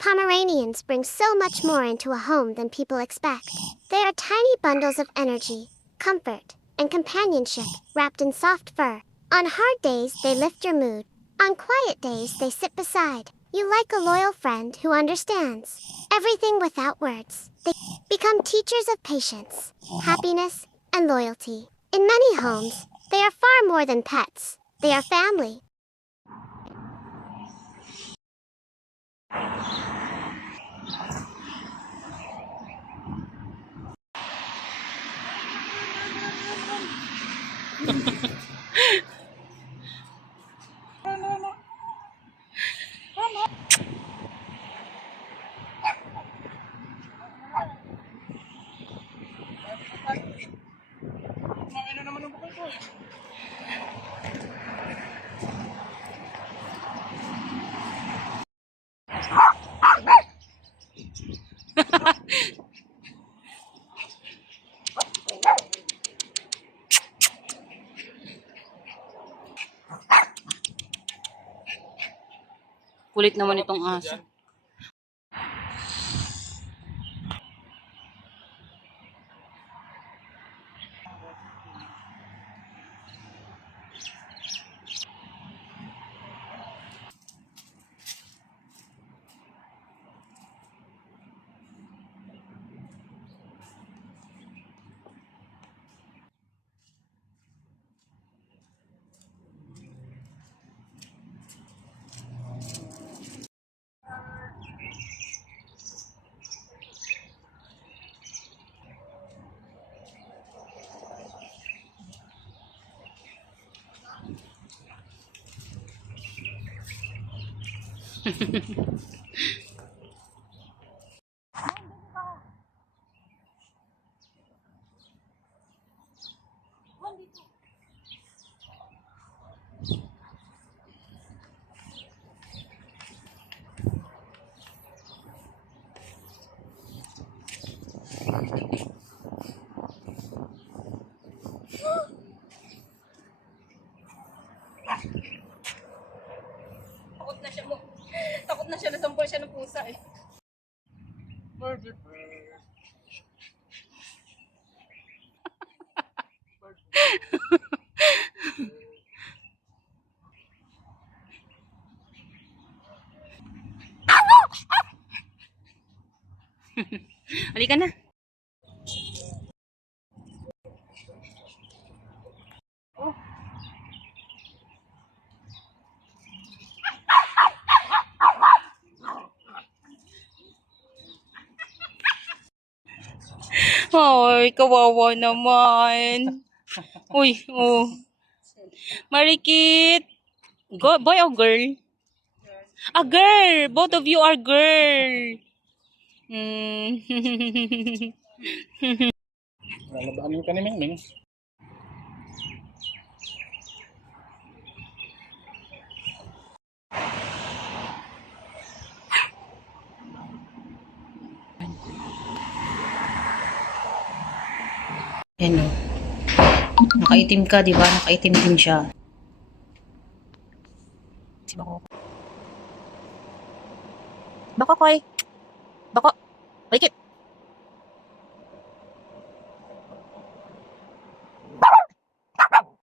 Pomeranians bring so much more into a home than people expect. They are tiny bundles of energy, comfort, and companionship wrapped in soft fur. On hard days, they lift your mood. On quiet days, they sit beside you like a loyal friend who understands everything without words. They become teachers of patience, happiness, and loyalty. In many homes, they are far more than pets. They are family. Kulit naman itong aso. Takot na siya, nasampol siya ng pusa eh. Halika na. Ay, kawawa naman. Uy, oh. Marikit. Boy or girl? A girl. Both of you are girl. Hmm. Lalabaanin ka ni Mingming. Yan o. Nakaitim ka, di ba? Nakaitim din siya. Si Bako. Bako, Koy. Bako. Marikit.